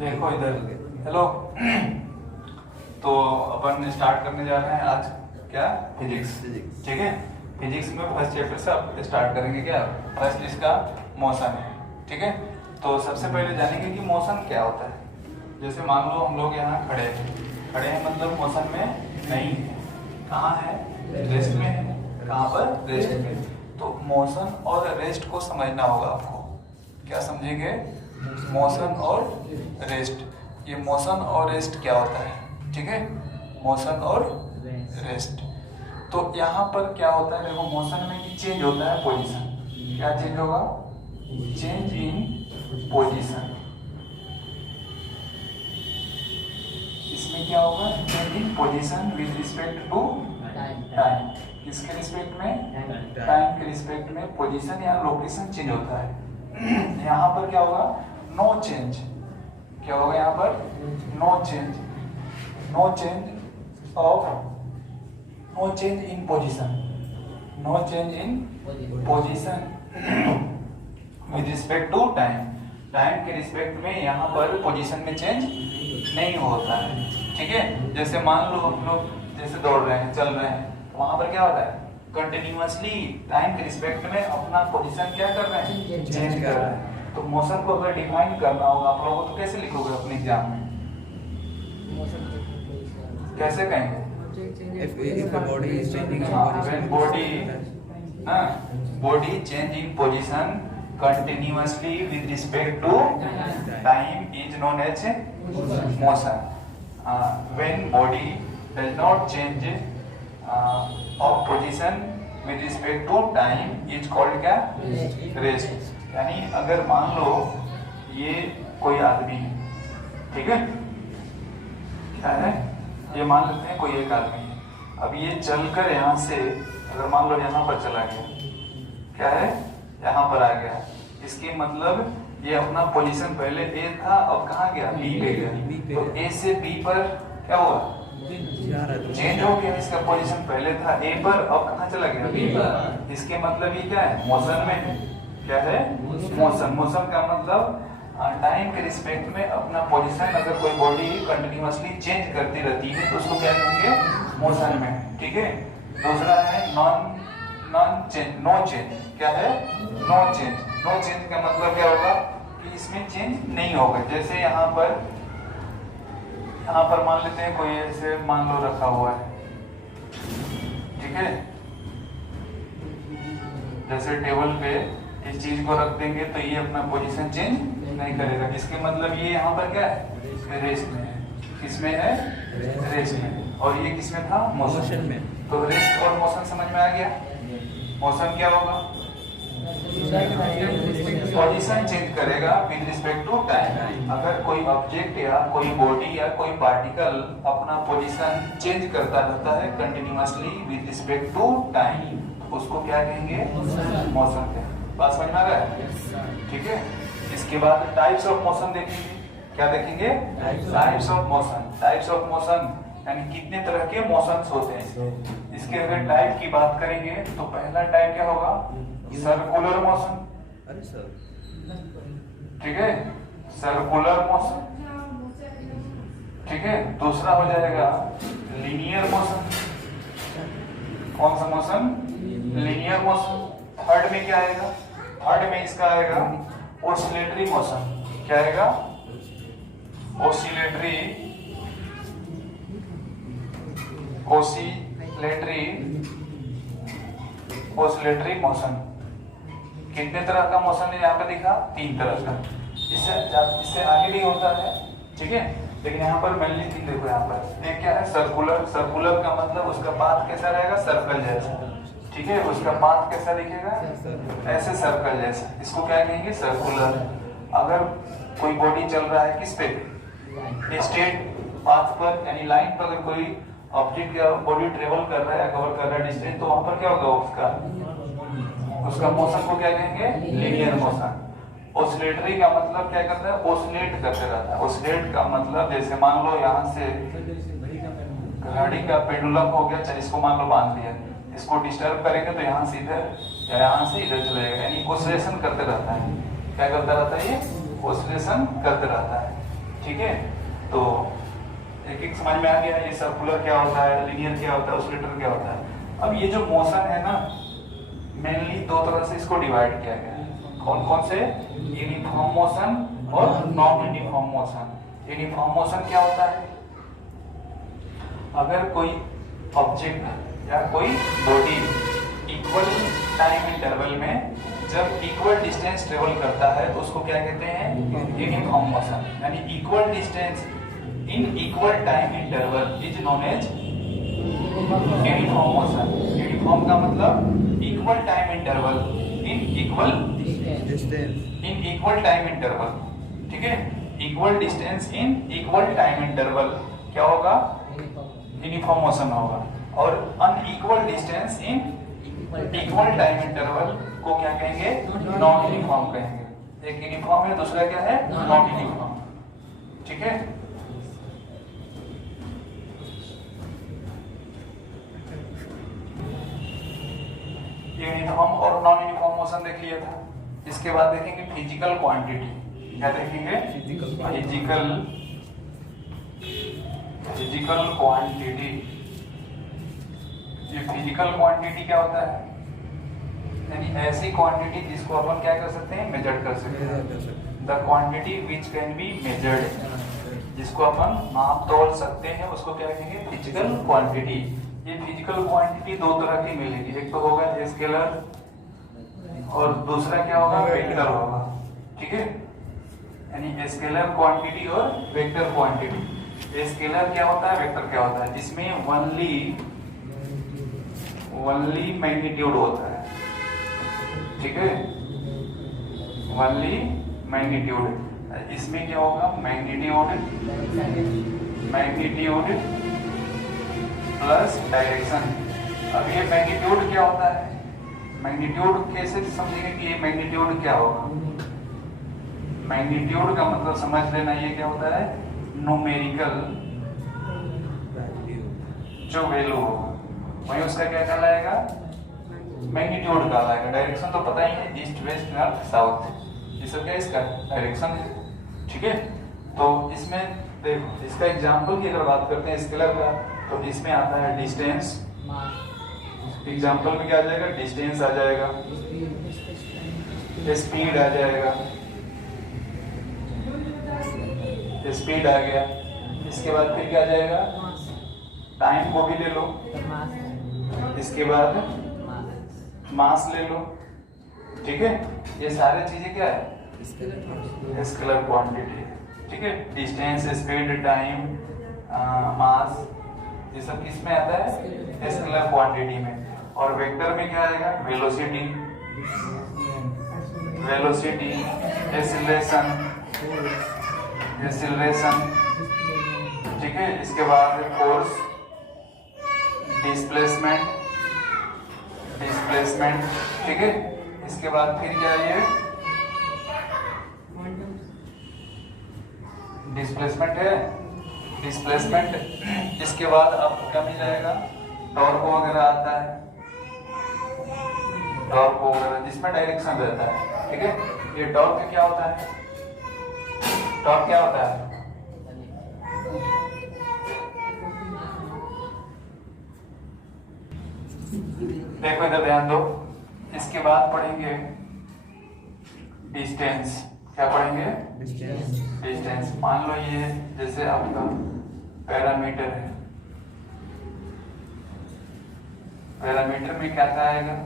देखो इधर। हेलो। तो अपन स्टार्ट करने जा रहे हैं आज क्या, फिजिक्स। ठीक है, फिजिक्स में फर्स्ट चैप्टर से अब स्टार्ट करेंगे। क्या फर्स्ट इसका मोशन है। ठीक है, तो सबसे पहले जानेंगे कि मोशन क्या होता है। जैसे मान लो हम लोग यहाँ खड़े हैं मतलब मोशन में नहीं है। कहाँ है? रेस्ट में है। कहाँ पर? रेस्ट में। तो मोशन और रेस्ट को समझना होगा आपको। क्या समझेंगे? मोशन और रेस्ट। ये मोशन और रेस्ट क्या होता है? ठीक है, मोशन और रेस्ट। तो यहाँ पर क्या होता है, देखो मोशन में ही चेंज होता है पोजीशन। क्या चेंज होगा? Change in position. इसमें क्या होगा? Change in position with respect to time. किसके रिस्पेक्ट में? टाइम के रिस्पेक्ट में पोजीशन या लोकेशन चेंज होता है। यहाँ पर क्या होगा? No change. क्या होगा यहाँ पर? No change. No change of, no change in position. No change in position with respect to time. टाइम के रिस्पेक्ट में यहाँ पर पोजीशन में चेंज नहीं होता है। ठीक है, जैसे मान लो हम लोग जैसे दौड़ रहे हैं, चल रहे हैं, वहां पर क्या होता है? कंटिन्यूअसली टाइम के रिस्पेक्ट में अपना पोजीशन क्या कर रहे हैं? चेंज कर रहे हैं। तो मोशन को अगर डिफाइन करना होगा आप लोगों को तो कैसे लिखोगे अपने एग्जाम में? कैसे कहेंगे? If the body is changing in when position, body change in position continuously with respect to time is known as motion. When body does not change of position with respect to time is called क्या? Rest. यानी अगर मान लो ये कोई आदमी है, ठीक है, क्या है? ये मान लेते हैं कोई एक आदमी है। अब ये चलकर यहाँ से अगर मान लो यहाँ पर चला गया, क्या है? यहाँ पर आ गया। इसके मतलब ये अपना पोजीशन पहले ए था, अब कहाँ गया? बी पे गया। तो ए से बी पर क्या हुआ? चेंज हो गया। इसका पोजीशन पहले था ए पर, अब कहाँ चला गया? बी पर। इसके मतलब ये क्या है? मोशन में है। क्या है? मोशन। मोशन का मतलब टाइम के रिस्पेक्ट में अपना पोजीशन अगर कोई बॉडी कंटिन्यूअसली चेंज करती रहती है तो उसको क्या कहेंगे? मोशन में। ठीक है। दूसरा है नॉन चेंज, नो चेंज। क्या है? No change. नो चेंज का मतलब क्या होगा? कि इसमें चेंज नहीं होगा। जैसे यहाँ पर मान लेते हैं कोई ऐसे मान लो रखा हुआ है, ठीक है, जैसे टेबल पे इस चीज को रख देंगे तो ये अपना पोजीशन चेंज नहीं करेगा। इसके मतलब ये यहाँ पर क्या है? रेस्ट में है। किसमें है? रेस्ट में। और ये किसमें था? मोशन में। तो रेस्ट और मोशन समझ में आ गया। मोशन क्या होगा? पोजीशन चेंज करेगा विद रिस्पेक्ट टू टाइम। अगर कोई ऑब्जेक्ट या कोई बॉडी या कोई पार्टिकल अपना पोजीशन चेंज करता रहता है continuously with respect to time, उसको क्या कहेंगे? मोशन कहेंगे। बात समझ में आ रहा है? ठीक है। इसके बाद टाइप्स ऑफ मोशन देखेंगे। क्या देखेंगे? Types of motion. Types of motion यानी कितने तरह के मोशंस होते हैं। इसके अगर टाइप की बात करेंगे तो पहला टाइप क्या होगा? Circular motion. अरे सर, ठीक है, सर्कुलर मोशन। ठीक है। दूसरा हो जाएगा लीनियर मोशन। कौन सा मोशन? Linear motion. थर्ड में क्या आएगा? थर्ड में इसका आएगा ऑसिलेटरी मोशन। क्या आएगा? Oscillatory motion. कितने तरह का मोशन है यहाँ पे दिखा? 3 तरह का। इससे आगे भी होता है, ठीक है, लेकिन यहाँ पर मेनली 3 देखो। यहाँ पर एक क्या है? सर्कुलर। सर्कुलर का मतलब उसका पाथ कैसा रहेगा? सर्कल जैसा। ठीक है, उसका पाथ कैसा दिखेगा? ऐसे सर्कल जैसा। इसको क्या कहेंगे? सर्कुलर। अगर कोई बॉडी चल रहा है किस पे? स्ट्रेट पाथ पर यानी लाइन पर। अगर कोई ऑब्जेक्ट या बॉडी ट्रेवल कर रहा है, कवर कर रहा है डिस्टेंस, तो वहां पर क्या होगा? उसका मोशन को क्या कहेंगे? Linear motion. ऑसिलेटरी का मतलब क्या करता है? ऑसिलेट करते रहता है। ऑसिलेट का मतलब जैसे मान लो यहाँ से घड़ी का पेंडुलम हो गया, चलिए इसको मान लो बांध दिया, इसको डिस्टर्ब करेंगे तो यहाँ से इधर या यहाँ से इधर चला जाएगा। यानी ऑसिलेशन करते रहता है। क्या करता रहता है? ये ऑसिलेशन करते रहता है। ठीक है, तो एक एक समझ में आ गया ये सर्कुलर क्या होता है, लीनियर क्या होता है, ऑसिलेटर क्या होता है। अब ये जो मोशन है ना, मेनली दो तरह से इसको डिवाइड किया गया है। कौन कौन से? यूनिफॉर्म मोशन और non uniform motion. Uniform motion क्या होता है? अगर कोई ऑब्जेक्ट या कोई बॉडी इक्वल टाइम इंटरवल में जब इक्वल डिस्टेंस ट्रेवल करता है तो उसको क्या कहते हैं? Uniform motion. यानी equal distance in equal time interval is known as uniform motion. Uniform का मतलब equal time interval in equal time interval. ठीक है, equal distance in equal time interval क्या होगा? यूनिफॉर्म मोशन होगा। और unequal distance in equal time interval को क्या कहेंगे? नॉन यूनिफॉर्म कहेंगे। एक यूनिफॉर्म है, दूसरा क्या है? Non uniform. ठीक है, यूनिफॉर्म और नॉन यूनिफॉर्म मोशन देख लिया था। इसके बाद देखेंगे फिजिकल क्वांटिटी। क्या देखेंगे? Physical quantity. ये फिजिकल क्वांटिटी क्या होता है? यानी ऐसी क्वांटिटी जिसको अपन क्या कर सकते हैं? मेजर कर सकते हैं। The quantity which can be measured, जिसको अपन नाप तोल सकते हैं, उसको क्या कहेंगे? Physical quantity. ये फिजिकल क्वांटिटी दो तरह की मिलेगी, एक तो होगा स्केलर और दूसरा क्या होगा? वेक्टर होगा। ठीक है, यानी स्केलर क्वांटिटी और वेक्टर क्वांटिटी। स्केलर क्या होता है, वेक्टर क्या होता है? इसमें ओनली मैग्नीट्यूड होता है। ठीक है, ओनली मैग्नीट्यूड। इसमें क्या होगा? Magnitude plus direction. अब ये मैग्नीट्यूड क्या होता है? मैग्नीट्यूड कैसे समझेंगे कि ये मैग्नीट्यूड क्या होगा? मैग्नीट्यूड का मतलब समझ लेना, ये क्या होता है? न्यूमेरिकल जो वैल्यू होगा वही उसका क्या कहलाएगा? मैग्नीट्यूड कहलाएगा। डायरेक्शन तो पता ही है, ईस्ट वेस्ट नॉर्थ साउथ, ये सब क्या इसका डायरेक्शन है। ठीक है, तो इसमें देखो, इसका एग्जांपल की अगर बात करते हैं स्केलर का, तो इसमें आता है डिस्टेंस। एग्जांपल में क्या आ जाएगा? डिस्टेंस आ जाएगा, स्पीड आ जाएगा, स्पीड आ गया। इसके बाद फिर क्या आ जाएगा? टाइम को भी ले लो, इसके बाद मास ले लो। ठीक है, ये सारी चीजें क्या है? Scalar quantity. ठीक है, डिस्टेंस, स्पीड, टाइम, मास, ये सब किस में आता है? स्केलर क्वांटिटी में। और वेक्टर में क्या आएगा? Velocity, acceleration. ठीक है, इसके बाद फोर्स, डिस्प्लेसमेंट। ठीक है, इसके बाद फिर क्या है? डिस्प्लेसमेंट है, डिस्प्लेसमेंट। इसके बाद आपको क्या मिल जाएगा? टॉर्क वगैरह आता है, टॉर्क वगैरह जिसमें डायरेक्शन रहता है। ठीक है, ये टॉर्क क्या होता है? टॉर्क क्या होता है? देखो इधर ध्यान दो। इसके बाद पढ़ेंगे डिस्टेंस। क्या पढ़ेंगे? डिस्टेंस। मान लो ये जैसे आपका पैरामीटर है, पैरामीटर में क्या क्या आएगा?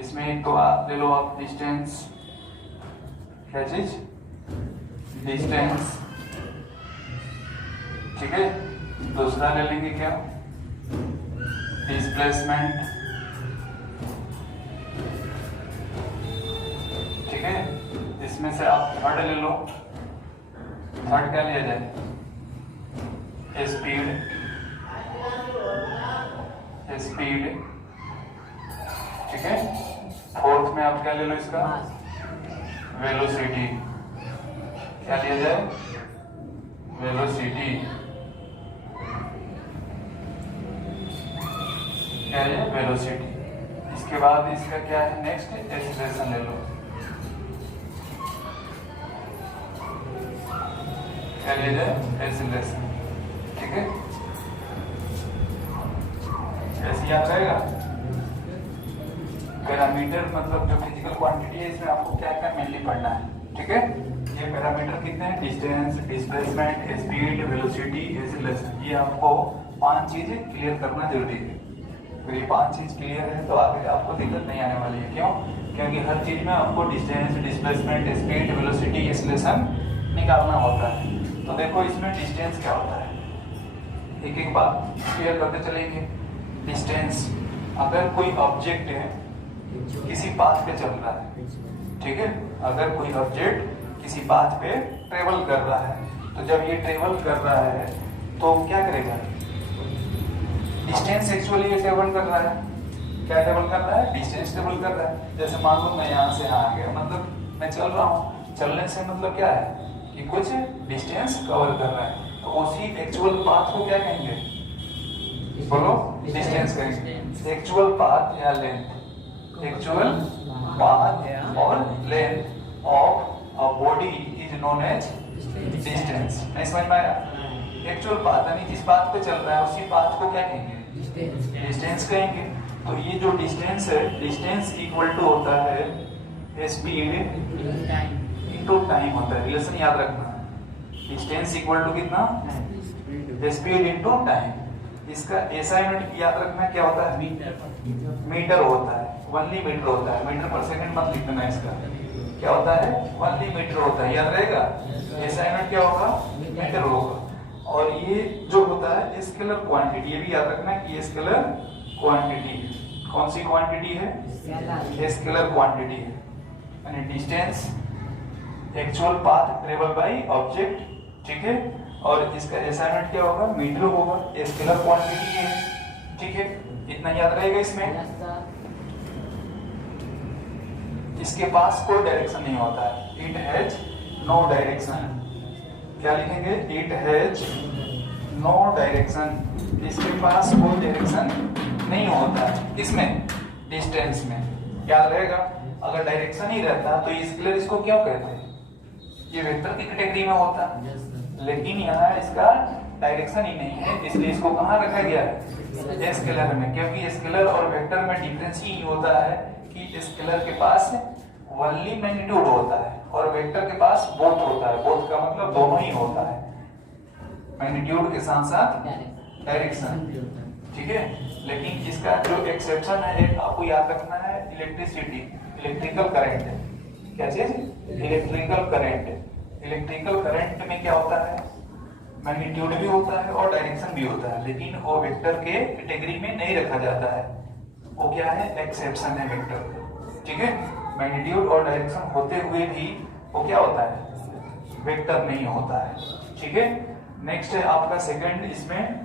इसमें एक तो आप ले लो, आप डिस्टेंस, क्या चीज? डिस्टेंस। ठीक है, दूसरा ले लेंगे क्या? डिस्प्लेसमेंट। ठीक है, इसमें से आप थर्ड ले लो। थर्ड क्या लिया जाए? स्पीड। ठीक है, फोर्थ में आप क्या ले लो? इसका वेलोसिटी। क्या लिया जाए? वेलोसिटी। क्या है? वेलोसिटी। इसके बाद इसका क्या है? नेक्स्ट एक्सीलरेशन ले लो। L is acceleration. ठीक है, ऐसे याद रहेगा। पैरामीटर मतलब जो फिजिकल क्वांटिटी है, इसमें आपको क्या क्या मेनली पढ़ना है। ठीक है, ये पैरामीटर कितने हैं? Distance, displacement, speed, velocity, acceleration. ये आपको 5 चीजें क्लियर करना जरूरी है। तो ये 5 चीज क्लियर है तो आगे आपको दिक्कत नहीं आने वाली है। क्यों? क्योंकि हर चीज में आपको distance, displacement, speed, velocity, acceleration निकालना होता है। तो देखो इसमें डिस्टेंस क्या होता है, एक एक बात क्लियर करते चलेंगे। डिस्टेंस, अगर कोई ऑब्जेक्ट है किसी पाथ पे चल रहा है, ठीक है, अगर कोई ऑब्जेक्ट किसी पाथ पे ट्रेवल कर रहा है, तो जब ये ट्रेवल कर रहा है तो क्या करेगा? डिस्टेंस एक्चुअली ये ट्रेवल कर रहा है। क्या ट्रेवल कर रहा है? डिस्टेंस ट्रेवल कर रहा है। जैसे मान लो मैं यहाँ से यहाँ आ गया, मतलब मैं चल रहा हूँ। चलने से मतलब क्या है कि कुछ डिस्टेंस कवर कर रहा है। तो उसी एक्चुअल पाथ को क्या कहेंगे? बोलो, डिस्टेंस कहेंगे। एक्चुअल पाथ या लेंथ, एक्चुअल पाथ और length of a body is known as distance. नहीं समझ में आया? एक्चुअल पाथ यानी जिस पाथ पे चल रहा है उसी पाथ को क्या कहेंगे? डिस्टेंस कहेंगे। तो ये जो डिस्टेंस है, डिस्टेंस इक्वल टू होता है स्पीड इनटू टाइम होता है। रिलेशन याद रखना, डिस्टेंस इक्वल टू कितना? Speed into time. इसका ऐसा यूनिट याद रखना क्या होता है? मीटर होता है। ओनली मीटर होता है, मीटर पर सेकंड मत लिख देना। इसका क्या होता है? ओनली मीटर होता है, याद रहेगा। ऐसा यूनिट क्या होगा? मीटर होगा। और ये जो होता है स्केलर क्वांटिटी, ये भी याद रखना कि ये स्केलर क्वांटिटी है। कौन सी क्वांटिटी है? स्केलर क्वांटिटी है। यानी distance, actual path travel by object, ठीक है। और इसका असाइनमेंट क्या होगा? मीटर होगा, स्केलर क्वांटिटी है, ठीक है। इतना याद रहेगा इसमें। इसके पास कोई डायरेक्शन नहीं होता है, इट हैज नो डायरेक्शन। क्या लिखेंगे? It has no direction. इसके पास कोई डायरेक्शन नहीं होता है। इसमें डिस्टेंस में याद रहेगा। अगर डायरेक्शन ही रहता तो स्केलर इसको क्या कहते हैं? ये वेक्टर की कैटेगरी में होता, लेकिन यहाँ इसका डायरेक्शन ही नहीं है, इसलिए इसको कहाँ रखा गया है? स्केलर में। क्योंकि स्केलर और वेक्टर में डिफरेंस ही होता है कि स्केलर के पास ओनली मैग्नीट्यूड होता है और वेक्टर के पास बोथ होता है। बोथ का मतलब दोनों ही होता है, मैग्नीट्यूड के साथ साथ डायरेक्शन, ठीक है। लेकिन इसका जो एक्सेप्शन है एक आपको याद रखना है, इलेक्ट्रिसिटी, इलेक्ट्रिकल करंट है। क्या चीज? Electrical current. इलेक्ट्रिकल करंट में क्या होता है? मैग्नीट्यूड भी होता है और डायरेक्शन भी होता है, लेकिन वो वेक्टर के कैटेगरी में नहीं रखा जाता है। वो क्या है? एक्सेप्शन है वेक्टर, ठीक है। मैग्नीट्यूड और डायरेक्शन होते हुए भी वो क्या होता है? वेक्टर नहीं होता है, ठीक है। नेक्स्ट है आपका सेकंड, इसमें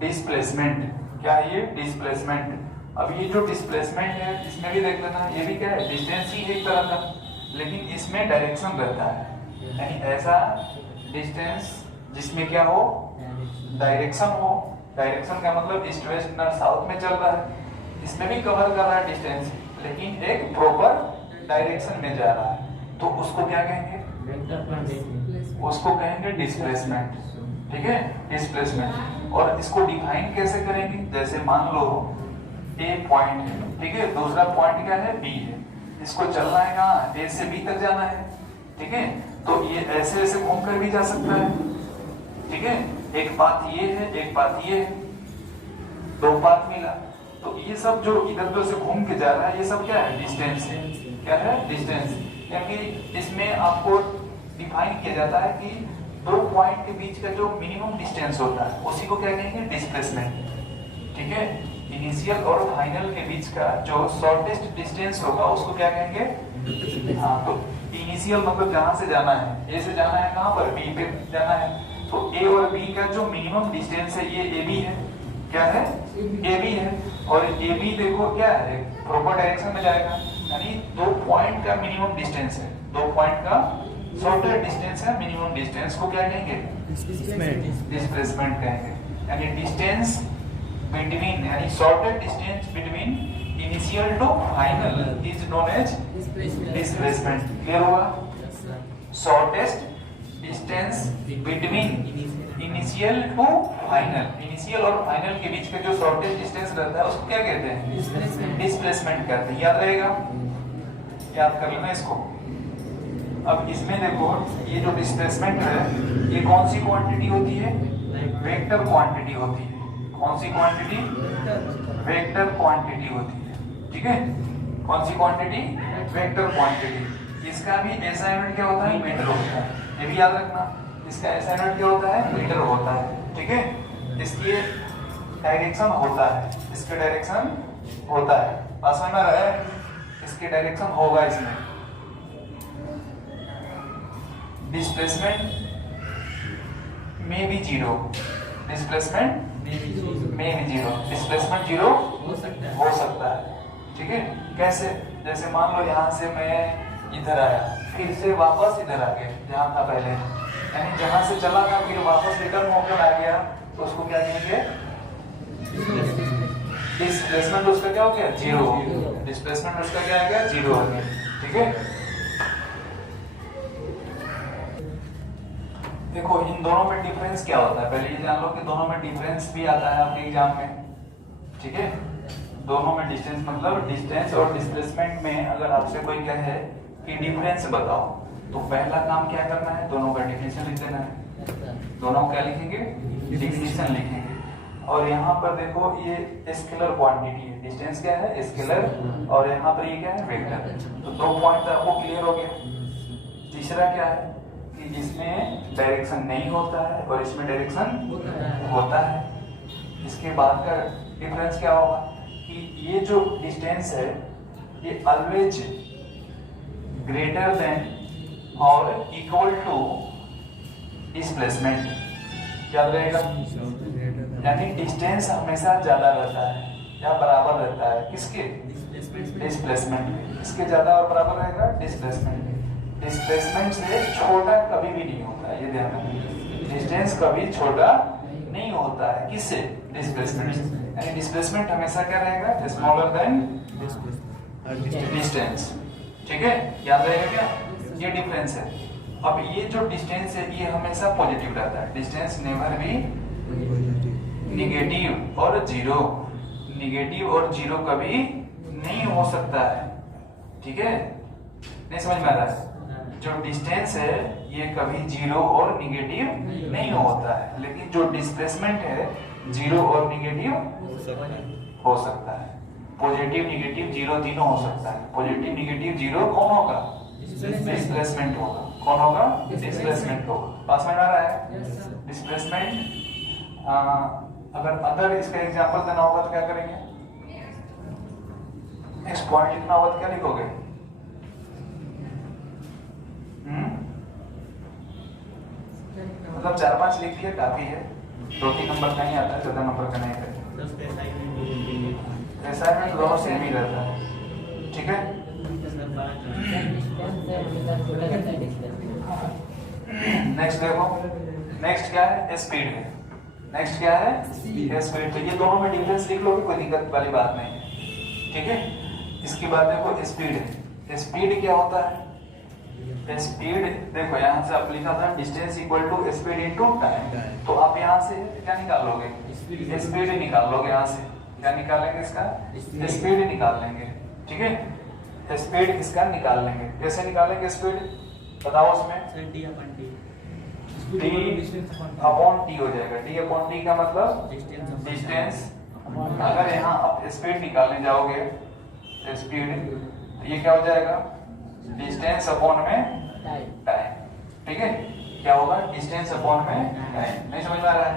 डिस्प्लेसमेंट। क्या है ये? डिस्प्लेसमेंट। अब ये जो डिस्प्लेसमेंट है इसमें भी देख लेना, ये भी क्या है? डिस्टेंस ही एक तरह का, लेकिन इसमें डायरेक्शन रहता है। यानी ऐसा डिस्टेंस जिसमें क्या हो? डायरेक्शन हो। डायरेक्शन का मतलब ईस्ट वेस्ट नॉर्थ साउथ में चल रहा है, इसमें भी कवर कर रहा है डिस्टेंस, लेकिन एक प्रॉपर डायरेक्शन में जा रहा है, तो उसको क्या कहेंगे? उसको कहेंगे डिस्प्लेसमेंट, ठीक है। डिस्प्लेसमेंट। और इसको डिफाइन कैसे करेंगे? जैसे मान लो ए पॉइंट है, ठीक है, दूसरा पॉइंट क्या है? बी है। इसको चलना है कहाँ? ए से बी तक जाना है, ठीक है। तो ये ऐसे ऐसे घूम कर भी जा सकता है, ठीक है। एक पाथ ये है, एक पाथ ये है, दो पाथ मिला। तो ये सब जो इधर उधर से घूम के जा रहा है, ये सब क्या है? डिस्टेंस है। क्या है? डिस्टेंस। क्योंकि इसमें आपको डिफाइन किया जाता है कि दो पॉइंट के बीच का जो मिनिमम डिस्टेंस होता है उसी को क्या कहेंगे? डिस्प्लेसमेंट, ठीक है। इनिशियल और फाइनल के बीच का जो शॉर्टेस्ट डिस्टेंस होगा उसको क्या कहेंगे? हाँ, तो इनिशियल मतलब जहां से जाना है, ए से जाना है कहां पर? बी पे जाना है। तो ए और बी का जो मिनिमम डिस्टेंस है ये ए बी है। क्या है? ए बी है। और ए बी देखो क्या है? प्रॉपर डायरेक्शन में जाएगा, यानी दो पॉइंट का मिनिमम डिस्टेंस है, दो पॉइंट का शॉर्टर डिस्टेंस है, मिनिमम डिस्टेंस को क्या कहेंगे? डिस्प्लेसमेंट कहेंगे। यानी डिस्टेंस बिटवीन, यानी shorter distance between initial to final is known as displacement. Clear हुआ? Shortest distance distance between initial to final, initial और फाइनल के बीच का जो शॉर्टेस्ट डिस्टेंस रहता है उसको क्या कहते हैं? डिस्प्लेसमेंट कहते हैं। याद रहेगा, याद कर लेना इसको। अब इसमें देखो ये जो डिस्प्लेसमेंट है ये कौन सी क्वांटिटी होती है? वेक्टर क्वांटिटी होती है। कौन सी क्वांटिटी? वेक्टर क्वांटिटी होती है। ठीक है, कौन सी क्वांटिटी? Vector quantity. इसका भी ऐसा यूनिट क्या होता है? मीटर होता है। ये भी याद रखना, इसका ऐसा यूनिट क्या होता है? मीटर होता है। ठीक है, इसकी डायरेक्शन होता है, इसके डायरेक्शन होता है। पास में रहा है, इसके डायरेक्शन होगा इसमें। डिस्प्लेसमेंट में भी जीरो, डिस्प्लेसमेंट में भी जीरो, डिस्प्लेसमेंट जीरो हो सकता है। ठीक है, कैसे? जैसे मान लो यहाँ से मैं इधर आया, फिर से वापस इधर आ गया जहाँ था पहले, यानी जहाँ से चला था फिर वापस रिटर्न होकर आ गया, तो उसको क्या कहेंगे? डिस्प्लेसमेंट उसका क्या हो गया? जीरो। डिस्प्लेसमेंट उसका क्या आ गया? जीरो हो गया। ठीक है, देखो इन दोनों में डिफरेंस क्या होता है, पहले ये जान लो कि दोनों में डिफरेंस भी आता है आपके एग्जाम में। ठीक है, दोनों में डिस्टेंस मतलब डिस्टेंस और डिस्प्लेसमेंट में अगर आपसे कोई कहे कि डिफरेंस बताओ, तो पहला काम क्या करना है? दोनों का डिफिनेशन लिख देना है। दोनों क्या लिखेंगे? डिफिनेशन लिखेंगे। और यहाँ पर देखो ये स्केलर क्वांटिटी है, डिस्टेंस क्या है? स्केलर, और यहाँ पर ये क्या है? वेक्टर। तो दो पॉइंट आपको क्लियर हो गया। तीसरा क्या है कि इसमें डायरेक्शन नहीं होता है और इसमें डायरेक्शन होता है। इसके बाद का डिफरेंस क्या होगा कि ये जो डिस्टेंस है ये ऑलवेज ग्रेटर देन और इक्वल टू डिस्प्लेसमेंट। याद रहेगा, यानी डिस्टेंस हमेशा ज्यादा रहता है या बराबर रहता है किसके? डिस्प्लेसमेंट के। इसके ज्यादा और बराबर रहेगा डिस्प्लेसमेंट। डिस्प्लेसमेंट से छोटा कभी भी नहीं होता है, ये ध्यान रखना। डिस्टेंस कभी छोटा नहीं होता है किससे? डिस्प्लेसमेंट से। यानी डिस्प्लेसमेंट हमेशा क्या रहेगा? Smaller than distance. ठीक है, याद रहेगा क्या? ये डिफरेंस है। अब ये जो डिस्टेंस है ये हमेशा पॉजिटिव रहता है। डिस्टेंस नेवर भी निगेटिव और जीरो, निगेटिव और जीरो कभी नहीं हो सकता है। ठीक है, नहीं समझ में आ रहा है? जो डिस्टेंस है ये कभी जीरो और निगेटिव नहीं होता है, लेकिन जो डिस्प्लेसमेंट है जीरो और निगेटिव हो सकता है। पॉजिटिव निगेटिव जीरो तीनों हो सकता है। पॉजिटिव निगेटिव जीरो कौन होगा? डिस्प्लेसमेंट होगा। कौन होगा? डिस्प्लेसमेंट होगा। पास में आ रहा है? डिस्प्लेसमेंट अगर अदर इसका एग्जांपल देना होगा तो क्या करेंगे? नेक्स्ट पॉइंट लिखना होगा तो क्या लिखोगे? मतलब 4-5 लिख लिया काफी है, 2-3 नंबर का नहीं आता है, 14 नंबर का नहीं रहता। असाइनमेंट दोनों सेम ही रहता है। ठीक है, नेक्स्ट देखो, नेक्स्ट क्या है? स्पीड है। नेक्स्ट क्या है? स्पीड। तो ये दोनों में डिफरेंस लिख लो, कोई दिक्कत वाली बात नहीं है। ठीक है, इसके बाद देखो स्पीड है। स्पीड क्या होता है? स्पीड देखो यहाँ से आप लिखा था distance equal to speed into time, तो आप यहाँ से क्या निकालोगे? स्पीड निकाल लोगे। यहाँ से क्या निकालेंगे? इसका स्पीड निकाल लेंगे। ठीक है, स्पीड इसका निकाल लेंगे। कैसे निकालेंगे स्पीड बताओ? उसमें डी अपॉन टी हो जाएगा। डी अपॉन टी का मतलब डिस्टेंस। अगर यहाँ आप स्पीड निकालने जाओगे स्पीड, तो ये क्या हो जाएगा? डिस्टेंस अपॉन में टाइम। ठीक है, क्या होगा? डिस्टेंस अपॉन में टाइम। नहीं समझ में आ रहा है?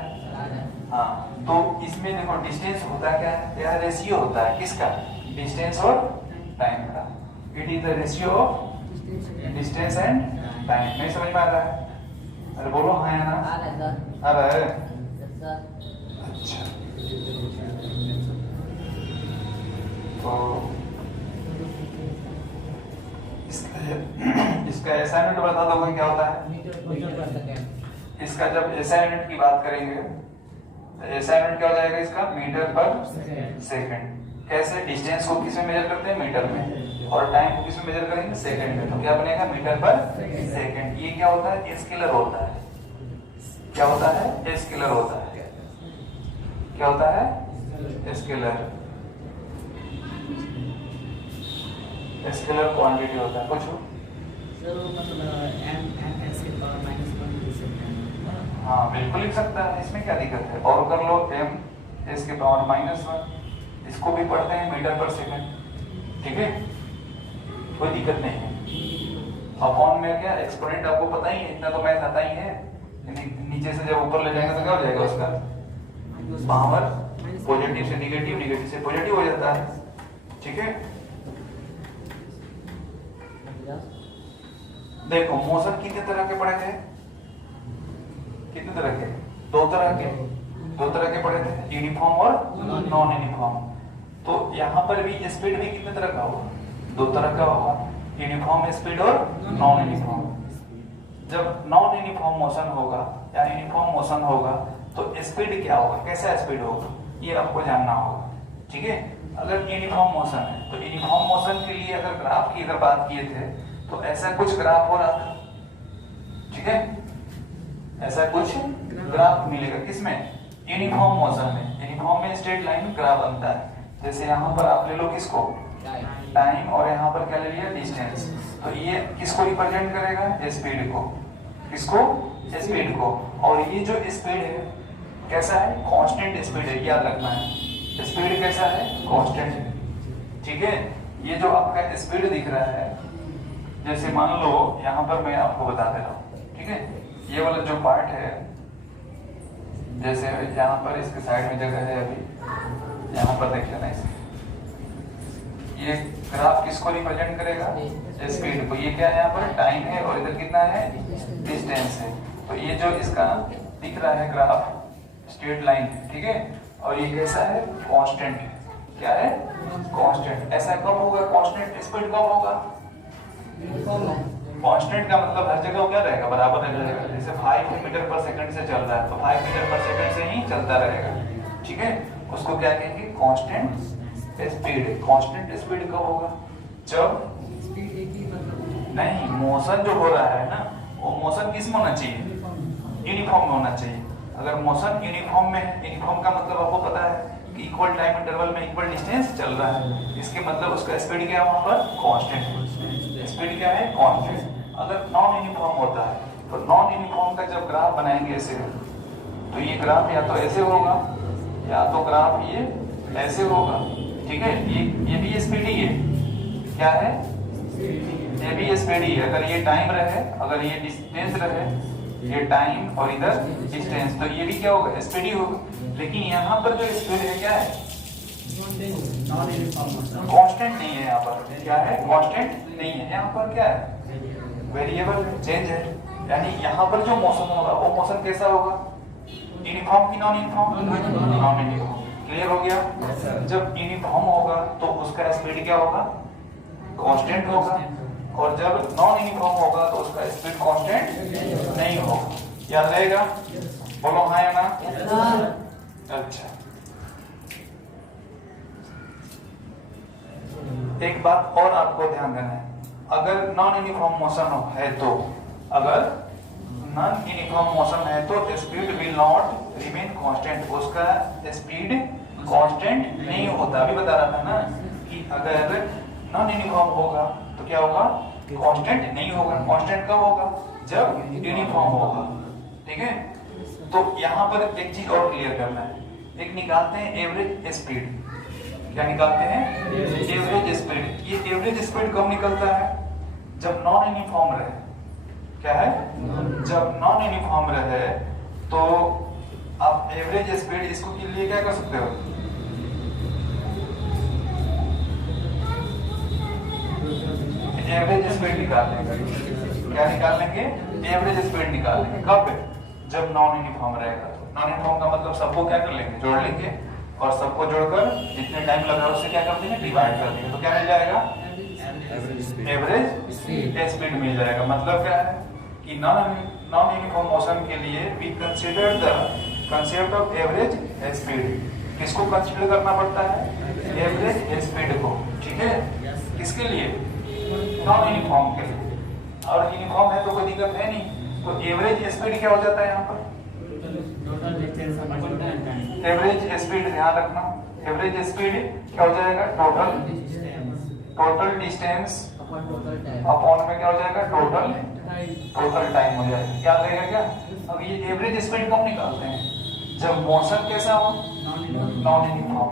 हाँ, तो इसमें देखो डिस्टेंस होता क्या है? यह रेशियो होता है किसका? डिस्टेंस और टाइम का। It is the ratio of distance and time. नहीं समझ में आ रहा है? अरे बोलो हाँ या ना? आ रहा है? अच्छा, तो इसका असाइनमेंट बता दो क्या होता है? इसका जब असाइनमेंट की बात करेंगे तो असाइनमेंट क्या हो जाएगा? इसका मीटर पर सेकंड। कैसे? डिस्टेंस को किस में मेजर करते हैं? मीटर में, और टाइम को किस में मेजर करेंगे? सेकंड में। तो क्या बनेगा? मीटर पर सेकंड। ये क्या होता है? स्केलर होता है। क्या होता है? स्केलर होता है। क्या होता है? स्केलर। स्केलर क्वांटिटी होता है। पूछो। सर वो मतलब n s के पावर -1 लिख सकते हैं। हाँ बिल्कुल लिख सकता है, इसमें क्या दिक्कत है? और कर लो m s के पावर -1, इसको भी पढ़ते हैं मीटर पर सेकंड, ठीक है, कोई दिक्कत नहीं है। अपॉन में क्या एक्सपोनेंट आपको पता ही है, इतना तो मैथ आता ही है। नीचे से जब ऊपर ले जाएंगे तो क्या हो जाएगा? उसका पावर पॉजिटिव से निगेटिव, निगेटिव से पॉजिटिव हो जाता है, ठीक है। देखो मोशन कितने तरह के पढ़े थे? कितने तरह के? दो तरह के पढ़े थे, यूनिफॉर्म और नॉन यूनिफॉर्म। तो यहाँ पर भी स्पीड भी कितने तरह का होगा? दो तरह का होगा, यूनिफॉर्म स्पीड और नॉन यूनिफॉर्म। जब नॉन यूनिफॉर्म मोशन होगा या यूनिफॉर्म मोशन होगा तो स्पीड क्या होगा, कैसा स्पीड होगा, ये आपको जानना होगा, ठीक है। अगर यूनिफॉर्म मोशन है तो यूनिफॉर्म मोशन के लिए अगर ग्राफ की अगर बात किए थे तो ऐसा कुछ ग्राफ हो रहा था, ठीक है, ऐसा कुछ ग्राफ मिलेगा किसमें? यूनिफॉर्म मोशन में। यूनिफॉर्म में स्ट्रेट लाइन ग्राफ बनता है। जैसे यहाँ पर आप ले लो किसको? टाइम, और यहाँ पर क्या ले लिया? डिस्टेंस। तो ये किसको रिप्रेजेंट करेगा? स्पीड को। किसको? स्पीड को। और ये जो स्पीड है कैसा है? कांस्टेंट स्पीड है, याद रखना है। स्पीड कैसा है? कांस्टेंट, ठीक है। ये जो आपका स्पीड दिख रहा है, जैसे मान लो यहाँ पर मैं आपको बता दे रहा हूँ, ठीक है, ये वाला जो पार्ट है, जैसे यहाँ पर इसके साइड में जगह है, अभी यहाँ पर देख लेना इसे। ये ग्राफ किसको रिप्रेजेंट करेगा? स्पीड को। ये क्या है? यहाँ पर टाइम है और इधर कितना है? डिस्टेंस है। तो ये जो इसका दिख रहा है ग्राफ, स्ट्रेट लाइन, ठीक है, और ये कैसा है? कांस्टेंट है। क्या है? कांस्टेंट। ऐसा कब होगा? कांस्टेंट स्पीड कब होगा? कांस्टेंट का मतलब हर जगह क्या रहेगा? बराबर रहेगा। जैसे 5 मीटर पर सेकंड से चल रहा है तो 5 मीटर पर सेकंड से ही चलता रहेगा, ठीक है। उसको क्या कहेंगे? Constant speed. कांस्टेंट स्पीड कब होगा? जब स्पीड एक ही मतलब नहीं, मोशन जो हो रहा है ना, वो मोशन किस में होना चाहिए? यूनिफॉर्म में होना चाहिए। अगर मोशन यूनिफॉर्म में है, यूनिफॉर्म का मतलब आपको पता है कि इक्वल टाइम इंटरवल में इक्वल डिस्टेंस चल रहा है, इसके मतलब उसका स्पीड क्या है? वहां पर कांस्टेंट। स्पीड क्या है? कांस्टेंट। अगर नॉन यूनिफॉर्म होता है तो नॉन यूनिफॉर्म का जब ग्राफ बनाएंगे ऐसे, तो ये ग्राफ या तो ऐसे होगा या तो ग्राफ ये ऐसे होगा, ठीक है। ये भी स्पीड ही है। क्या है? ये भी स्पीड ही है। अगर ये टाइम रहे, अगर ये डिस्टेंस रहे, ये टाइम और इधर डिस्टेंस, तो ये भी क्या होगा? स्पीड ही होगा। लेकिन यहाँ पर जो स्पीड है क्या है? नॉन यूनिफॉर्म कांस्टेंट नहीं है। यहाँ पर क्या है? कांस्टेंट नहीं है। यहाँ पर क्या है? वेरिएबल चेंज है। यानी यहाँ पर जो मोशन होगा वो मोशन कैसा होगा? यूनिफॉर्म की non uniform? Non uniform. Clear हो गया? जब यूनिफॉर्म होगा तो उसका स्पीड क्या होगा? कांस्टेंट होगा। और जब नॉन यूनिफॉर्म होगा तो उसका स्पीड कांस्टेंट नहीं होगा। याद रहेगा? बोलो हाँ या ना? अच्छा, एक बात और आपको ध्यान देना है। अगर नॉन यूनिफॉर्म मोशन है तो, अगर नॉन यूनिफॉर्म मोशन है तो speed will not remain constant. उसका स्पीड कांस्टेंट नहीं होता। अभी बता रहा था ना कि अगर नॉन यूनिफॉर्म होगा तो क्या होगा? कांस्टेंट नहीं होगा। कांस्टेंट कब होगा? जब यूनिफॉर्म होगा, ठीक है। तो यहाँ पर एक चीज और क्लियर करना है। एक निकालते हैं एवरेज स्पीड। क्या निकालते हैं? Average speed. ये एवरेज स्पीड कब निकलता है? जब नॉन यूनिफॉर्म रहे। क्या है? जब नॉन यूनिफॉर्म रहे तो आप एवरेज स्पीड इसको के लिए क्या कर सकते हो? एवरेज स्पीड निकाल लेंगे। क्या निकाल लेंगे? एवरेज स्पीड निकाल लेंगे। कब? जब नॉन यूनिफॉर्म रहेगा। नॉन यूनिफॉर्म का मतलब सबको क्या कर लेंगे? जोड़ लेंगे, और सबको जोड़कर जितने टाइम लगा उससे क्या कर देंगे? डिवाइड कर देंगे। तो क्या मिल जाएगा? एवरेज स्पीड मिल जाएगा। मतलब क्या है कि नॉन यूनिफॉर्म मोशन के लिए we consider the concept of average speed. किसको कंसीडर करना पड़ता है? एवरेज स्पीड को, ठीक है। किसके लिए? नॉन यूनिफॉर्म के लिए। और यूनिफॉर्म है तो कोई दिक्कत है नहीं। तो एवरेज स्पीड क्या हो जाता है यहाँ पर? total distance upon total time. Average speed ध्यान रखना, एवरेज स्पीड क्या हो जाएगा? Total distance Upon total time. Upon में क्या हो जाएगा? टोटल टाइम हो जाएगा। याद रहेगा क्या? अब ये एवरेज स्पीड कब निकालते हैं? जब मौसम कैसा हो? नॉन यूनिफॉर्म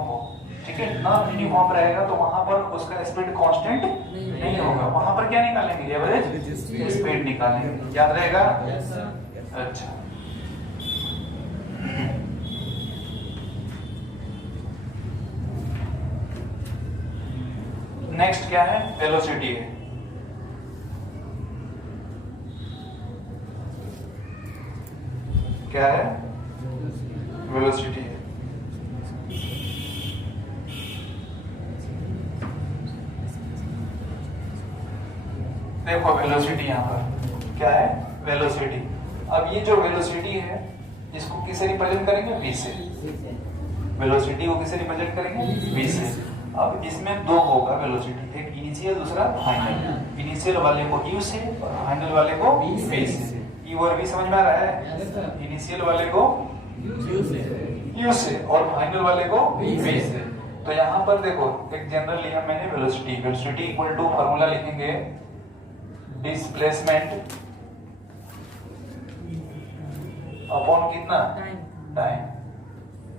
हो। ठीक है, नॉन यूनिफॉर्म रहेगा तो वहां पर उसका स्पीड कांस्टेंट नहीं होगा। वहां पर क्या निकालेंगे? एवरेज स्पीड निकालेंगे। याद रहेगा? Yes, sir. अच्छा, नेक्स्ट क्या है? वेलोसिटी है। क्या है? वेलोसिटी है। देखो वेलोसिटी यहाँ पर क्या है? वेलोसिटी। अब ये जो वेलोसिटी है इसको किससे रिप्रेजेंट करेंगे? v से। वेलोसिटी को किससे रिप्रेजेंट करेंगे? v से। अब इसमें दो होगा वेलोसिटी, एक इनिशियल दूसरा फाइनल। इनिशियल वाले को u से और फाइनल वाले को v से। u और v समझ में आ रहा है? Yes, sir. इनिशियल वाले को u से और फाइनल वाले को v से। तो यहाँ पर देखो एक जनरल लिया मैंने वेलोसिटी इक्वल टू फार्मूला लिखेंगे डिस्प्लेसमेंट अपॉन कितना? टाइम।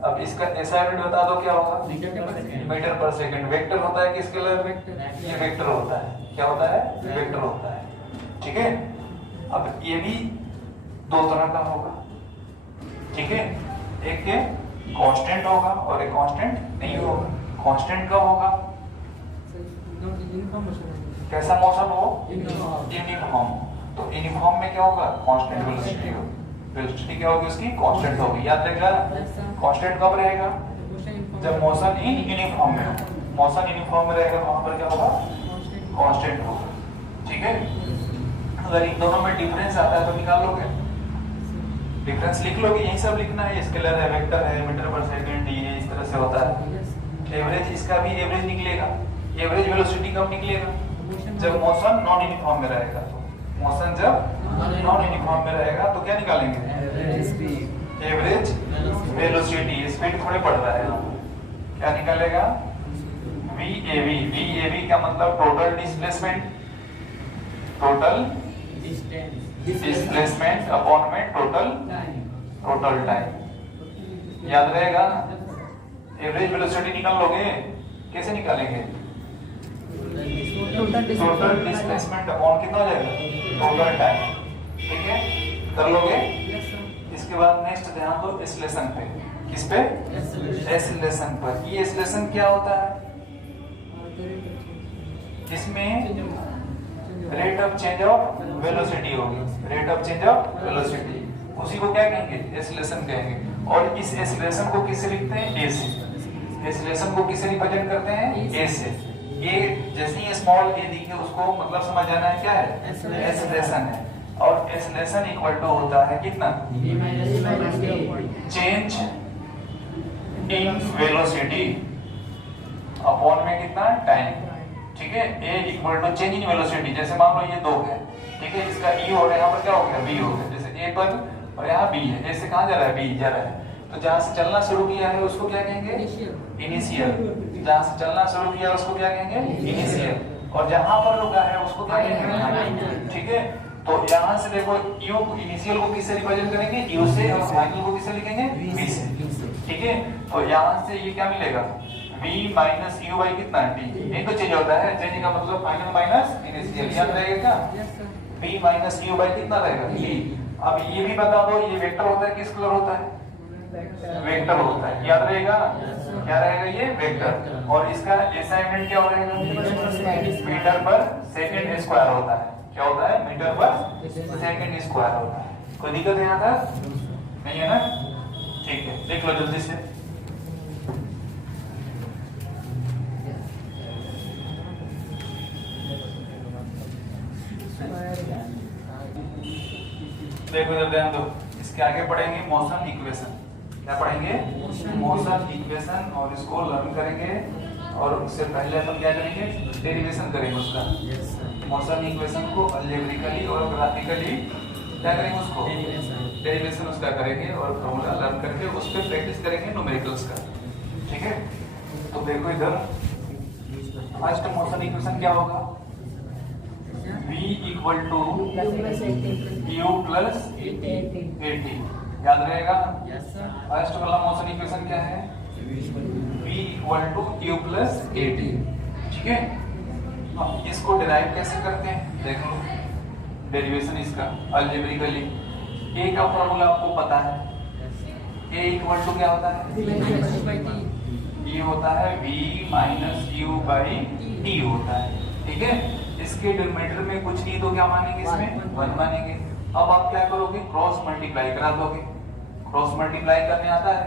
अब इसका ऐसा यूनिट बता दो क्या होगा? मीटर पर सेकंड। वेक्टर होता है कि स्केलर? ये वेक्टर होता है। क्या होता है? वेक्टर होता है। ठीक है, अब ये भी दो तरह का होगा। ठीक है, एक के कांस्टेंट होगा और एक कांस्टेंट नहीं होगा। कांस्टेंट कब होगा? कैसा मौसम हो? यूनिफॉर्म। तो यूनिफॉर्म में क्या होगा? कांस्टेंट वेलोसिटी होगी। वेलोसिटी क्या होगी उसकी? कांस्टेंट होगी। याद रखेगा? कांस्टेंट कब रहेगा? जब मौसम इन यूनिफॉर्म में हो। मौसम यूनिफॉर्म में रहेगा वहां पर क्या होगा? कांस्टेंट होगा। ठीक है, अगर इन दोनों में डिफरेंस आता है तो निकाल लोगे, डिफरेंस लिख लोगे। यही सब लिखना है, स्केलर है, वेक्टर है, मीटर पर सेकंड, ये इस तरह से होता है। एवरेज, इसका भी एवरेज निकलेगा। एवरेज वेलोसिटी कब निकलेगा? जब मौसम नॉन यूनिफॉर्म में रहेगा। तो मौसम जब नॉन यूनिफॉर्म में रहेगा तो क्या निकालेंगे? Average velocity. स्पीड थोड़े बढ़ रहा है, क्या निकालेगा? VAV। VAV का मतलब total displacement, total displacement upon में टोटल टाइम। याद रहेगा? एवरेज वेलोसिटी निकाल लोगे, कैसे निकालेंगे? टोटल डिस्प्लेसमेंट अपॉन कितना हो जाएगा? Total time. ठीक है, कर लोगे? इसके बाद नेक्स्ट ध्यान दो इस लेसन पे। किस पे? इस लेसन पर। ये इस लेसन क्या होता है? इसमें rate of change of velocity होगी। Rate of change of velocity, उसी को क्या कहेंगे? एसिलेशन कहेंगे। और इस एसिलेशन को किससे लिखते हैं? ए से। एसिलेशन को किससे रिप्रेजेंट करते हैं? ए से। ये जैसे ही स्मॉल ए दिखे उसको मतलब समझ जाना है क्या है? एसिलेशन है। और एसिलेशन इक्वल टू होता है कितना? चेंज इन वेलोसिटी अपॉन में कितना? टाइम। ठीक है, a equal to change in velocity. जैसे मान लो ये दो है, ठीक है, इसका ई हो रहा है, यहाँ पर क्या हो गया? बी हो गया। जैसे ए पर और यहाँ बी है, ए से कहाँ जा रहा है? बी जा रहा है। तो जहाँ से चलना शुरू किया है उसको क्या कहेंगे? इनिशियल। जहाँ से चलना शुरू किया उसको क्या कहेंगे? इनिशियल। और जहाँ पर रुका है उसको क्या कहेंगे? ठीक है, तो यहाँ से देखो यू इनिशियल को किससे रिप्रेजेंट करेंगे? यू से। और फाइनल को किससे लिखेंगे? बी से। ठीक है, तो यहाँ से ये क्या मिलेगा? v माइनस यू बाई कितना? t। ये तो चेंज होता है, चेंज का मतलब फाइनल माइनस इनिशियल। याद रहेगा क्या? v माइनस यू बाई कितना रहेगा? t। अब ये भी बता दो, ये वेक्टर होता है कि स्केलर होता है? वेक्टर होता है। याद रहेगा? क्या रहेगा? ये वेक्टर। और इसका ऐसा यूनिट क्या हो रहेगा? मीटर पर सेकंड स्क्वायर होता है। क्या होता है? मीटर पर सेकंड स्क्वायर होता है। कोई दिक्कत है यहाँ तक? नहीं है ना? ठीक है, देख लो जल्दी से। देखो जब ध्यान दो, इसके आगे पढ़ेंगे मोशन इक्वेशन। क्या पढ़ेंगे? Motion equation. और इसको लर्न करेंगे और उससे पहले अपन क्या करेंगे? डेरिवेशन करेंगे उसका। मोशन इक्वेशन को अलजेब्रिकली और ग्राफिकली क्या करेंगे उसको Derivation. डेरिवेशन उसका करेंगे और फॉर्मूला लर्न करके उस पर प्रैक्टिस करेंगे न्यूमेरिकल्स का। ठीक है, तो देखो इधर फर्स्ट मोशन इक्वेशन क्या होगा, v equal to u plus 80, याद रहेगा। Yes, sir. फर्स्ट वाला मोशन इक्वेशन क्या है, v equal to u plus 80। ठीक है, अब इसको डिराइव कैसे करते हैं देख लो, डेरिवेशन इसका अलजेब्रिकली। a का फॉर्मूला आपको पता है, a इक्वल टू क्या होता है, ये होता है v minus u by t होता है। ठीक है, इसके डिनोमिनेटर में कुछ नहीं तो क्या मानेंगे, इसमें 1 मानेंगे। अब आप क्या करोगे, क्रॉस मल्टीप्लाई करा दोगे। क्रॉस मल्टीप्लाई करने आता है,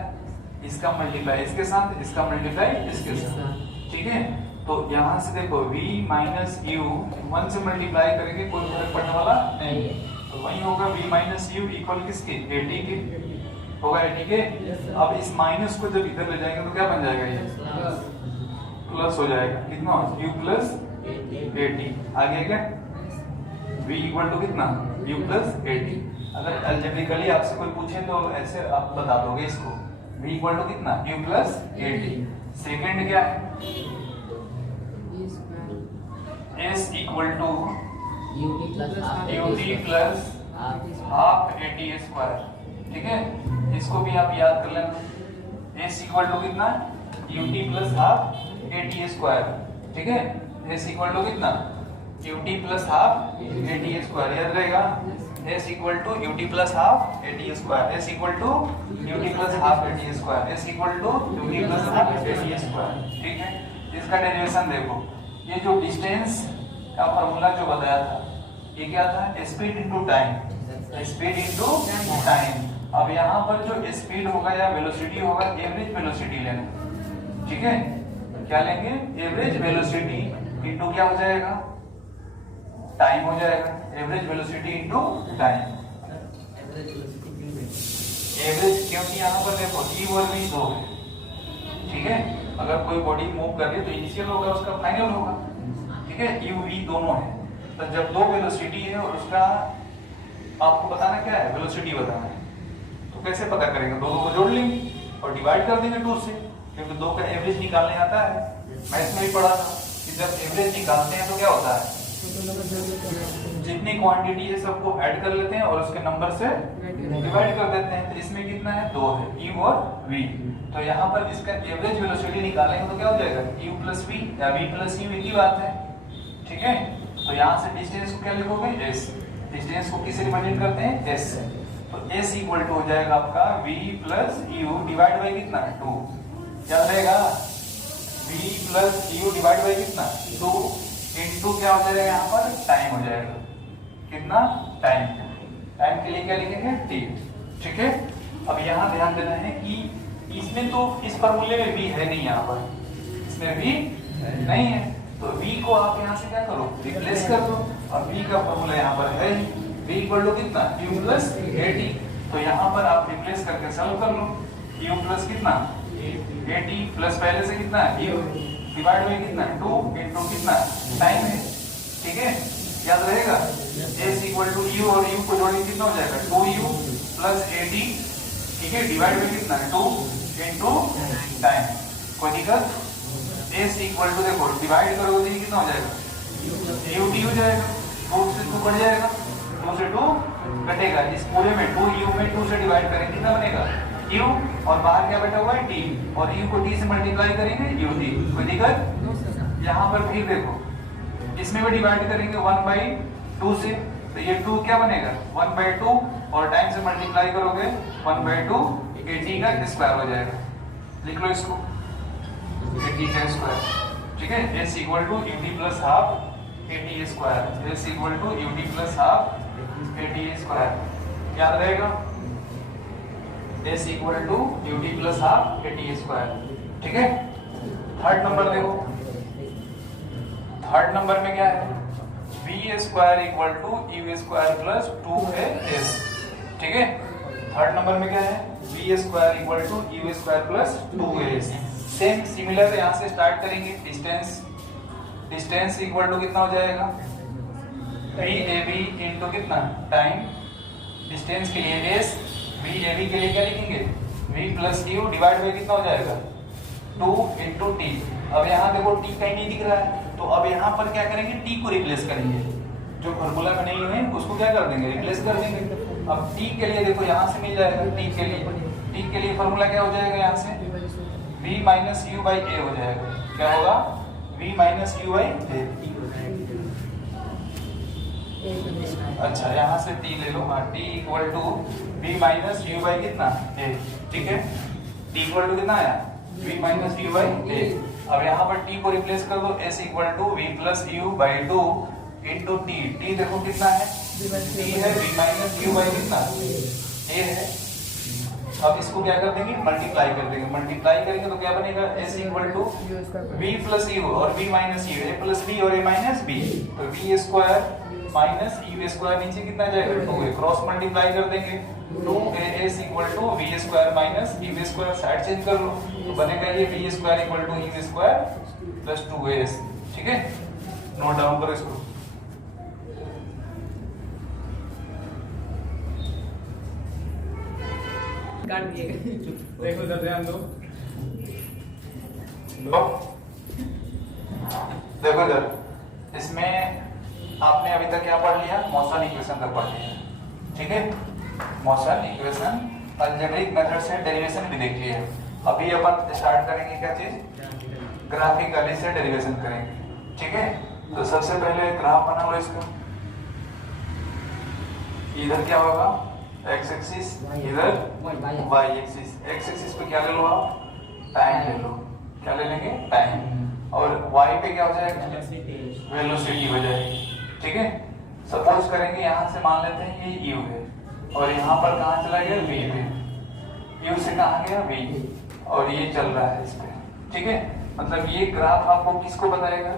इसका मल्टीप्लाई इसके साथ, इसका मल्टीप्लाई इसके साथ। ठीक है, तो यहाँ से देखो v माइनस u 1 से मल्टीप्लाई करेंगे, कोई फर्क पड़ने वाला नहीं, तो वही होगा v माइनस u इक्वल किसके, 80 के होगा। ठीक है, अब इस माइनस को जब इधर ले जाएंगे तो क्या बन जाएगा, ये प्लस हो जाएगा, कितना u प्लस 80 आ गया क्या, v इक्वल टू कितना u प्लस 80। अगर अलजेब्रिकली आपसे कोई पूछे तो ऐसे आप बता दोगे इसको, v इक्वल टू कितना u प्लस 80। सेकंड क्या है, s equal to ut plus half 80 square. ठीक है, इसको भी आप याद कर लेना, s इक्वल टू कितना ut प्लस हाफ 80 स्क्वायर। ठीक है, s इक्वल टू कितना ut प्लस हाफ 80 स्क्वायर, याद रहेगा। s equal to ut plus half 80 square, s equal to ut plus half 80 square, s equal to ut plus half 80 square. ठीक है, इसका derivation देखो, ये जो डिस्टेंस का फॉर्मूला जो बताया था, ये क्या था, speed into time, speed into time. अब यहाँ पर जो स्पीड होगा या वेलोसिटी होगा, एवरेज वेलोसिटी लेना। ठीक है, क्या लेंगे, एवरेज वेलोसिटी इनटू क्या हो जाएगा, टाइम हो जाएगा, average velocity into time. Average क्योंकि यहाँ पर देखो e और v दो है। ठीक है, अगर कोई बॉडी मूव कर रही है तो इनिशियल होगा, उसका फाइनल होगा। ठीक है, u v दोनों है, तो जब दो वेलोसिटी है और उसका आपको बताना क्या है, वेलोसिटी बताना है, तो कैसे पता करेंगे, दोनों को जोड़ लेंगे और डिवाइड कर देंगे 2 से, क्योंकि 2 का एवरेज निकालने आता है। मैथ्स में भी पढ़ा था कि जब एवरेज निकालते हैं तो क्या होता है, जितनी क्वांटिटी है सबको ऐड कर लेते हैं और उसके नंबर से डिवाइड कर देते हैं। तो इसमें कितना है, 2 है, u और v। तो यहाँ पर इसका एवरेज वेलोसिटी निकालेंगे तो क्या हो जाएगा, u प्लस v या v प्लस u, एक ही बात है। ठीक है, तो यहाँ से डिस्टेंस को क्या लिखोगे, s, डिस्टेंस को किससे रिप्रेजेंट करते हैं, s से। तो s इक्वल टू हो जाएगा आपका v plus u divide by कितना, 2, याद रहेगा, v plus u divide by कितना, 2 इनटू क्या हो जाएगा, यहाँ पर टाइम हो जाएगा, कितना टाइम, टाइम के लिए क्या लिखेंगे, t। ठीक है, अब यहाँ ध्यान देना है कि इसमें तो इस फॉर्मूले में v है नहीं, यहाँ पर इसमें v नहीं है, तो v को आप यहाँ से क्या करो, रिप्लेस कर दो, और v का फॉर्मूला यहाँ पर है v इक्वल टू कितना, u प्लस 80। तो यहाँ पर आप रिप्लेस करके सॉल्व कर लो, u प्लस कितना 80 प्लस पहले से कितना u डिवाइड बाई कितना 2 इनटू कितना टाइम है। ठीक है, याद रहेगा, s इक्वल टू u और u को जोड़ेंगे कितना हो जाएगा, 2u प्लस 80। ठीक है, डिवाइड बाई कितना 2 इनटू टाइम, कोई दिक्कत। s इक्वल टू देखो डिवाइड करोगे तो कितना हो जाएगा, ut हो जाएगा, 2 से 2 बढ़ जाएगा, 2 से 2 घटेगा, इस पूरे में 2u में 2 से डिवाइड करेंगे कितना बनेगा, u, और बाहर क्या बैठा हुआ है t, और u को t से मल्टीप्लाई करेंगे ut, कोई दिक्कत। यहाँ पर फिर देखो इसमें भी डिवाइड करेंगे 1/2 से, तो ये 2 क्या बनेगा 1/2, और टाइम से मल्टीप्लाई करोगे 1/2, 80 का स्क्वायर हो जाएगा, लिख लो इसको 80 का स्क्वायर। ठीक है, s equal to ut plus half 80 square, s equal to ut plus half 80 square, याद रहेगा, s equal to ut plus half 80 square. ठीक है, थर्ड नंबर देखो, थर्ड नंबर में क्या है, v square equal to u square plus 2as। ठीक है, थर्ड नंबर में क्या है, v square equal to u square plus 2as। Same similar यहाँ से स्टार्ट करेंगे, डिस्टेंस, डिस्टेंस इक्वल टू कितना हो जाएगा, v ab इनटू कितना टाइम, डिस्टेंस के लिए एस, वी ए बी के लिए क्या लिखेंगे, v plus you divide by कितना हो जाएगा 2 इंटू टी। अब यहाँ देखो टी कहीं नहीं दिख रहा है, तो अब यहाँ पर क्या करेंगे, टी को रिप्लेस करेंगे, जो फॉर्मूला में नहीं है उसको क्या कर देंगे, रिप्लेस कर देंगे। अब टी के लिए देखो यहाँ से मिल जाएगा, टी के लिए फॉर्मूला क्या हो जाएगा, यहाँ से v minus U by A हो जाएगा। क्या होगा, v minus U by A. अच्छा यहाँ से t ले लो, हाँ t equal to v minus U by कितना a, ठीक है। t इक्वल टू कितना आया, v minus U by a। अब यहाँ पर t को रिप्लेस कर दो, s equal to v plus U by 2 into t। t देखो कितना है, t है v माइनस यू बाई कितना a है। अब इसको क्या कर देंगे, मल्टीप्लाई कर देंगे, मल्टीप्लाई करेंगे तो क्या बनेगा, s equal to v plus U और v minus U, a plus b और a माइनस b, तो v square minus U square नीचे कितना जाएगा 2a, क्रॉस मल्टीप्लाई कर देंगे 2as equal to v square minus U square, side change कर लो तो बनेगा ये v square equal to U square plus 2as, ठीक है। नोट डाउन करो इसको। काट दिए देखो इधर ध्यान दो। देखो इधर, इसमें आपने अभी तक क्या पढ़ लिया, मॉसन इक्वेशन तक पढ़ लिया, ठीक है। मॉसन इक्वेशन अलजेब्रिक मेथड से डेरिवेशन भी देख लिया। अभी अपन स्टार्ट करेंगे क्या चीज, ग्राफिकली से डेरिवेशन करेंगे, ठीक है। तो सबसे पहले ग्राफ बना लो इसका। इधर क्या होगा, एक्स एक्सिस, इधर वाई एक्सिस। एक्स एक्सिस पे क्या ले लो आप, टाइम ले लो, क्या ले लेंगे, टाइम। और वाई पे क्या हो जाएगा, वेलोसिटी हो जाएगी, ठीक है। सपोज करेंगे यहाँ से मान लेते हैं ये u है और यहाँ पर कहाँ चला गया v पे, u से कहाँ गया v और ये चल रहा है इस पे, ठीक है। मतलब ये ग्राफ आपको किसको बताएगा,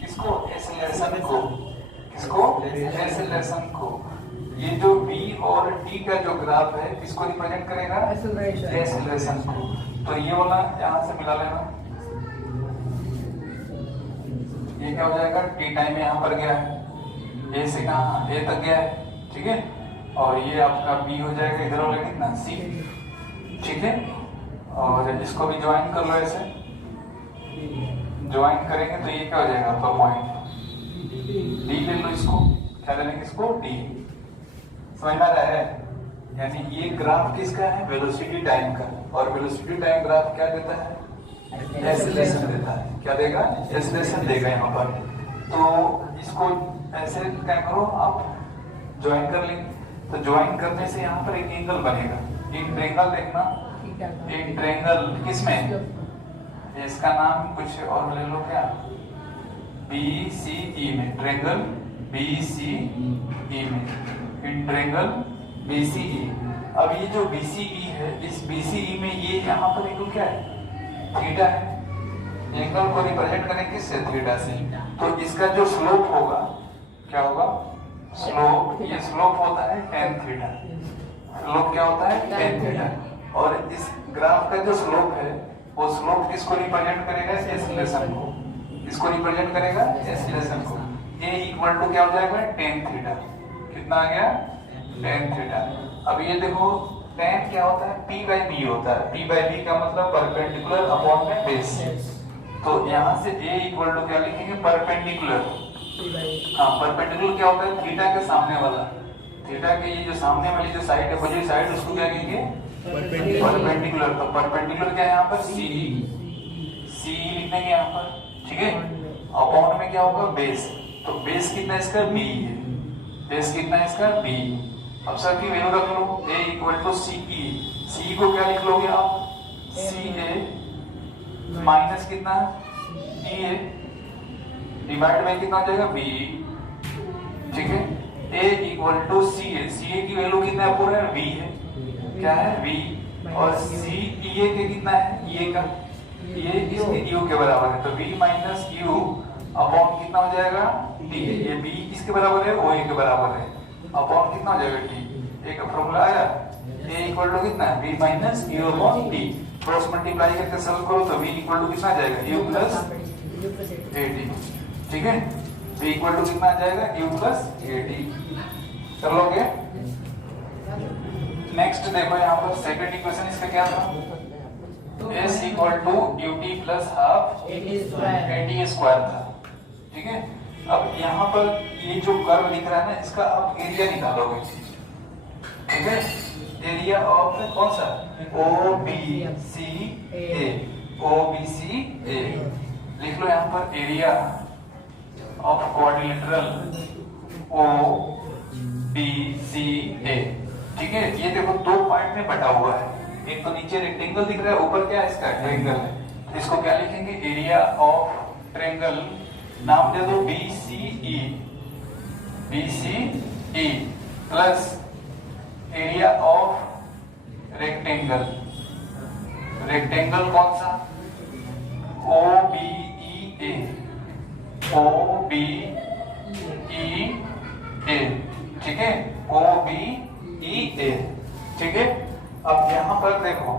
किसको, एक्सेलरेशन को, किसको, एक्सेलरेशन को। ये जो v और t का जो ग्राफ है किसको रिप्रेजेंट करेगा, एक्सेलरेशन को। तो ये वाला यहाँ से मिला लेना, ये क्या हो जाएगा, t टाइम में यहाँ पर गया है, a से कहाँ a तक गया है, ठीक है। और ये आपका b हो जाएगा इधर वाला कितना c, ठीक है। और इसको भी ज्वाइन कर लो, ऐसे ज्वाइन करेंगे तो ये क्या हो जाएगा आपका पॉइंट d ले लो, इसको क्या ले लेंगे, इसको d। समझ में आ रहा है, यानी ये ग्राफ किसका है, वेलोसिटी टाइम का। और वेलोसिटी टाइम ग्राफ क्या देता है, एक्सेलरेशन देता है। क्या देगा, एक्सेलरेशन देगा यहाँ पर। तो इसको ऐसे क्या करो आप, ज्वाइन कर लेंगे। तो ज्वाइन करने से यहाँ पर एक एंगल बनेगा, एक ट्रायंगल देखना, एक ट्रायंगल किसमें, इसका नाम कुछ और ले लो, क्या BCE में, ट्रायंगल BCE में, इन ट्रायंगल BCE। अब ये जो BCE है, इस BCE में ये यहाँ पर एंगल क्या है, थीटा है। एंगल को रिप्रेजेंट करें किससे, थीटा से। तो इसका जो स्लोप होगा क्या होगा, स्लोप, ये स्लोप होता है tan थीटा। स्लोप क्या होता है, tan थीटा। और इस ग्राफ का जो स्लोप है वो स्लोप किसको रिप्रेजेंट करेगा, एक्सेलरेशन को। इसको रिप्रेजेंट करेगा, एक्सेलरेशन को। a इक्वल टू क्या हो जाएगा, tan थीटा। कितना आ गया, tan थीटा। अब ये देखो tan क्या होता है, p बाई b होता है। p बाई b का मतलब परपेंडिकुलर अपॉन में बेस। तो यहाँ से a इक्वल टू क्या लिखेंगे, परपेंडिकुलर। हाँ, परपेंडिकुलर क्या होता है, थीटा के सामने वाला। थीटा के ये जो सामने वाली जो साइड है, अपोजिट साइड, उसको क्या कहेंगे, परपेंडिकुलर। तो परपेंडिकुलर क्या है यहाँ पर, CE लिखेंगे यहाँ पर, ठीक है। अपॉन में क्या होगा, बेस। तो बेस कितना इसका, b है। बेस कितना है इसका, b। अब सब की वैल्यू रख लो, a equal to CE। CE को क्या लिख लोगे आप, CA माइनस कितना, DA डिवाइड बाई कितना हो जाएगा, b, ठीक है। a equal to CA। CA की वैल्यू कितना है, पूरा v है, क्या है, v। और CEA के कितना है, ये का, ये इसके u के बराबर है। तो v माइनस u अपॉन कितना हो जाएगा, t। ये b किसके बराबर है, OA के बराबर है। अपॉन कितना हो जाएगा, t। एक फॉर्मूला आया, a इक्वल टू कितना है, v minus u upon t। Cross multiply करके सॉल्व करो तो v इक्वल टू कितना आ जाएगा, u प्लस AT, ठीक है। v इक्वल टू कितना आ जाएगा, u प्लस AT। कर लोगे? नेक्स्ट देखो यहाँ पर सेकंड इक्वेशन इसका क्या था? S equal to u t plus half a t square था, ठीक है। अब यहाँ पर ये जो कर्व दिख रहा है ना, इसका आप एरिया निकालोगे, ठीक है। एरिया ऑफ कौन सा? OBCA, OBCA लिख लो यहाँ पर, एरिया ऑफ क्वाड्रिलेटरल OBCA, ठीक है। ये देखो दो पार्ट में बटा हुआ है, एक तो नीचे रेक्टेंगल दिख रहा है, ऊपर क्या है इसका? ट्रायंगल है। इसको क्या लिखेंगे? एरिया ऑफ ट्रायंगल, नाम दे दो BCE plus area of rectangle, rectangle कौन सा? OBEA, ठीक है, OBEA, ठीक है। अब यहाँ पर देखो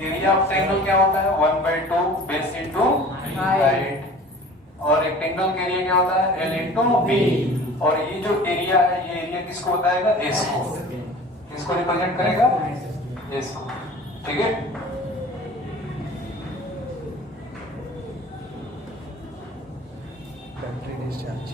एरिया ऑफ ट्रायंगल क्या होता है? 1/2 बेस इंटू हाइट, और रेक्टेंगल का एरिया क्या होता है? L into B। और ये जो एरिया है, ये एरिया किसको बताएगा? S को। किसको रिप्रेजेंट करेगा? S को, ठीक है। Battery discharge.